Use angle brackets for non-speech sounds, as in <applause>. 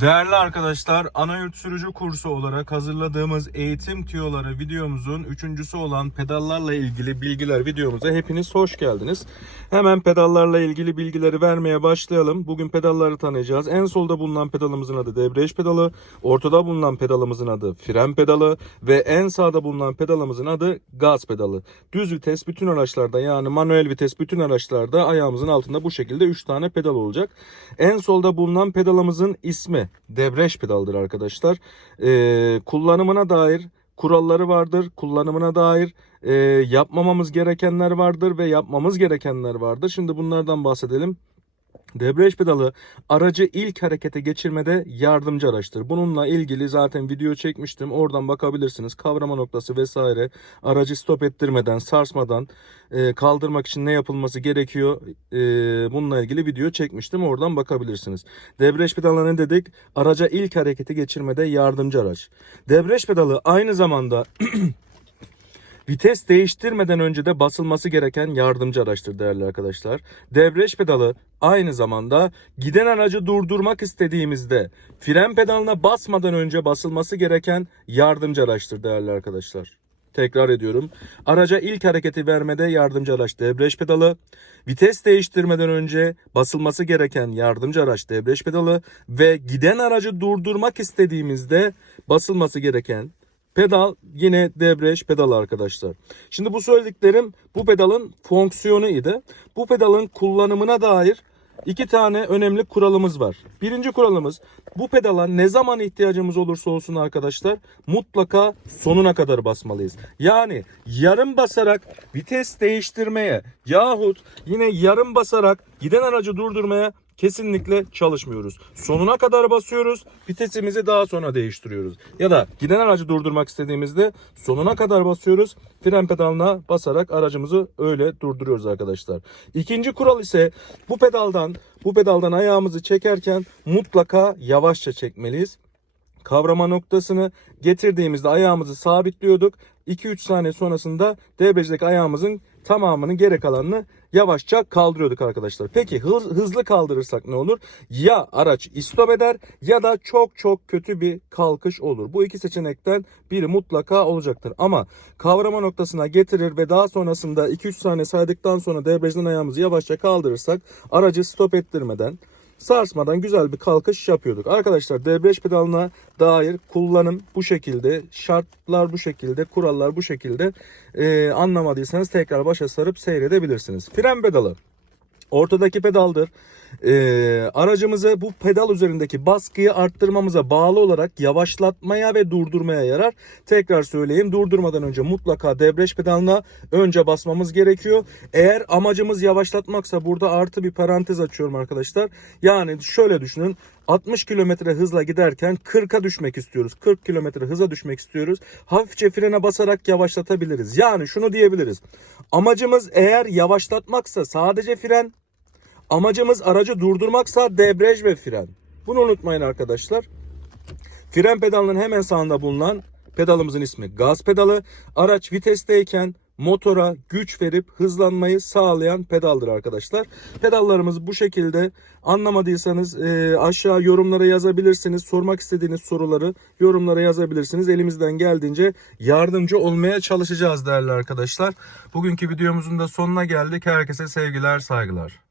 Değerli arkadaşlar, Anayurt Sürücü kursu olarak hazırladığımız eğitim tüyoları videomuzun üçüncüsü olan pedallarla ilgili bilgiler videomuza hepiniz hoş geldiniz. Hemen pedallarla ilgili bilgileri vermeye başlayalım. Bugün pedalları tanıyacağız. En solda bulunan pedalımızın adı debriyaj pedalı, ortada bulunan pedalımızın adı fren pedalı ve en sağda bulunan pedalımızın adı gaz pedalı. Düz vites bütün araçlarda yani manuel vites bütün araçlarda ayağımızın altında bu şekilde 3 tane pedal olacak. En solda bulunan pedalımızın ismi debriyaj pedaldır arkadaşlar. Ee, kullanımına dair kuralları vardır. Kullanımına dair e, yapmamamız gerekenler vardır ve yapmamız gerekenler vardır. Şimdi bunlardan bahsedelim. Debriyaj pedalı aracı ilk harekete geçirmede yardımcı araçtır. Bununla ilgili zaten video çekmiştim. Oradan bakabilirsiniz. Kavrama noktası vesaire. Aracı stop ettirmeden, sarsmadan e, kaldırmak için ne yapılması gerekiyor? E, bununla ilgili video çekmiştim. Oradan bakabilirsiniz. Debriyaj pedalı ne dedik? Araca ilk hareketi geçirmede yardımcı araç. Debriyaj pedalı aynı zamanda <clears throat> Vites değiştirmeden önce de basılması gereken yardımcı araçtır değerli arkadaşlar. Debriyaj pedalı aynı zamanda giden aracı durdurmak istediğimizde fren pedalına basmadan önce basılması gereken yardımcı araçtır değerli arkadaşlar. Tekrar ediyorum. Araca ilk hareketi vermede yardımcı araç debriyaj pedalı. Vites değiştirmeden önce basılması gereken yardımcı araç debriyaj pedalı ve giden aracı durdurmak istediğimizde basılması gereken Pedal yine debriyaj pedalı arkadaşlar. Şimdi bu söylediklerim bu pedalın fonksiyonu idi. Bu pedalın kullanımına dair iki tane önemli kuralımız var. Birinci kuralımız bu pedala ne zaman ihtiyacımız olursa olsun arkadaşlar mutlaka sonuna kadar basmalıyız. Yani yarım basarak vites değiştirmeye yahut yine yarım basarak giden aracı durdurmaya kesinlikle çalışmıyoruz. Sonuna kadar basıyoruz. Vitesimizi daha sonra değiştiriyoruz. Ya da giden aracı durdurmak istediğimizde sonuna kadar basıyoruz. Fren pedalına basarak aracımızı öyle durduruyoruz arkadaşlar. İkinci kural ise bu pedaldan bu pedaldan ayağımızı çekerken mutlaka yavaşça çekmeliyiz kavrama noktasını getirdiğimizde ayağımızı sabitliyorduk. 2-3 saniye sonrasında debriyajdaki ayağımızın tamamının geri kalanını yavaşça kaldırıyorduk arkadaşlar. Peki hız- hızlı kaldırırsak ne olur? Ya araç istop eder ya da çok çok kötü bir kalkış olur. Bu iki seçenekten biri mutlaka olacaktır. Ama kavrama noktasına getirir ve daha sonrasında 2-3 saniye saydıktan sonra debriyajdan ayağımızı yavaşça kaldırırsak aracı stop ettirmeden sarsmadan güzel bir kalkış yapıyorduk. Arkadaşlar debriyaj pedalına dair kullanım bu şekilde, şartlar bu şekilde, kurallar bu şekilde. Ee, anlamadıysanız tekrar başa sarıp seyredebilirsiniz. Fren pedalı. Ortadaki pedaldır. Ee, aracımızı bu pedal üzerindeki baskıyı arttırmamıza bağlı olarak yavaşlatmaya ve durdurmaya yarar. Tekrar söyleyeyim durdurmadan önce mutlaka debriyaj pedalına önce basmamız gerekiyor. Eğer amacımız yavaşlatmaksa burada artı bir parantez açıyorum arkadaşlar. Yani şöyle düşünün 60 kilometre hızla giderken 40'a düşmek istiyoruz. 40 kilometre hıza düşmek istiyoruz. Hafifçe frene basarak yavaşlatabiliriz. Yani şunu diyebiliriz. Amacımız eğer yavaşlatmaksa sadece fren, amacımız aracı durdurmaksa debriyaj ve fren. Bunu unutmayın arkadaşlar. Fren pedalının hemen sağında bulunan pedalımızın ismi gaz pedalı. Araç vitesteyken motora güç verip hızlanmayı sağlayan pedaldır arkadaşlar. Pedallarımız bu şekilde. Anlamadıysanız e, aşağı yorumlara yazabilirsiniz. Sormak istediğiniz soruları yorumlara yazabilirsiniz. Elimizden geldiğince yardımcı olmaya çalışacağız değerli arkadaşlar. Bugünkü videomuzun da sonuna geldik. Herkese sevgiler, saygılar.